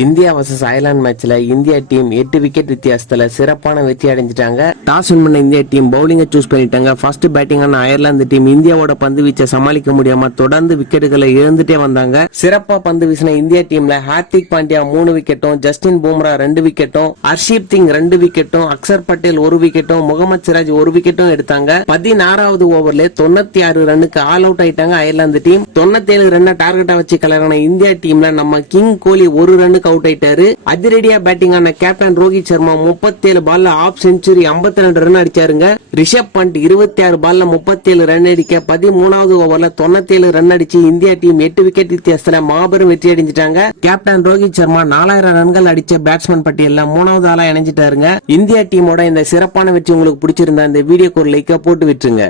India versus Ireland மேட்ச்ல India team எட்டு wicket வித்தியாசத்துல சிறப்பான வெற்றி அடைஞ்சிட்டாங்க. டாஸ் வின் பண்ண இந்தியா டீம் பவுலிங்கை சூஸ் பண்ணிட்டாங்க. ஃபர்ஸ்ட் பேட்டிங் ஆன அயர்லாந்து டீம் இந்தியாவோட பந்து வீச்சை சமாளிக்க முடியாம தொடர்ந்து விக்கெட்டுகளை இழந்துட்டே வந்தாங்க. சிறப்பா பந்து வீசின இந்தியா டீம்ல ஹார்திக் பாண்டியா மூணு விக்கெட்டும் ஜஸ்டின் பூம்ரா ரெண்டு விக்கெட்டும் ஹர்ஷீப் சிங் ரெண்டு விக்கெட்டும் அக்சர் பட்டேல் ஒரு விக்கெட்டும் முகமது சிராஜ் ஒரு விக்கெட்டும் எடுத்தாங்க. பதினாறாவது ஓவர்ல தொண்ணூத்தி ஆறு ரன்னுக்கு ஆல் அவுட் ஆயிட்டாங்க அயர்லாந்து டீம் தொண்ணூத்தி ஏழு ரன்னை டார்கெட்டா வச்சு கலரான இந்தியா டீம்ல நம்ம கிங் கோலி ஒரு ரன்னுக்கு அவுட் ஆயிட்டாரு. அதிரடியா பேட்டிங் ஆன கேப்டன் ரோஹித் சர்மா முப்பத்தேழு பால்ல ஆஃப் செஞ்சுரி ஐம்பத்தி ரெண்டு ரன் அடிச்சாருங்க. ரிஷப் பண்ட் இருபத்தி ஆறு பால்ல முப்பத்தேழு ரன் அடிக்க பதிமூணாவது ஓவர்ல தொண்ணூத்தேழு ரன் அடிச்சு இந்தியா டீம் எட்டு விக்கெட் வித்தியாசத்துல மாபெரும் வெற்றி அடைஞ்சிட்டாங்க. கேப்டன் ரோஹித் சர்மா நாலாயிரம் ரன்கள் அடிச்ச பேட்ஸ்மேன் பட்டியல்ல மூணாவது ஆளா இணைஞ்சிட்டாருங்க. இந்தியா டீமோட இந்த சிறப்பான வெற்றி உங்களுக்கு பிடிச்சிருந்தா இந்த வீடியோக்கு ஒரு லைக்கா போட்டு விட்டுருங்க.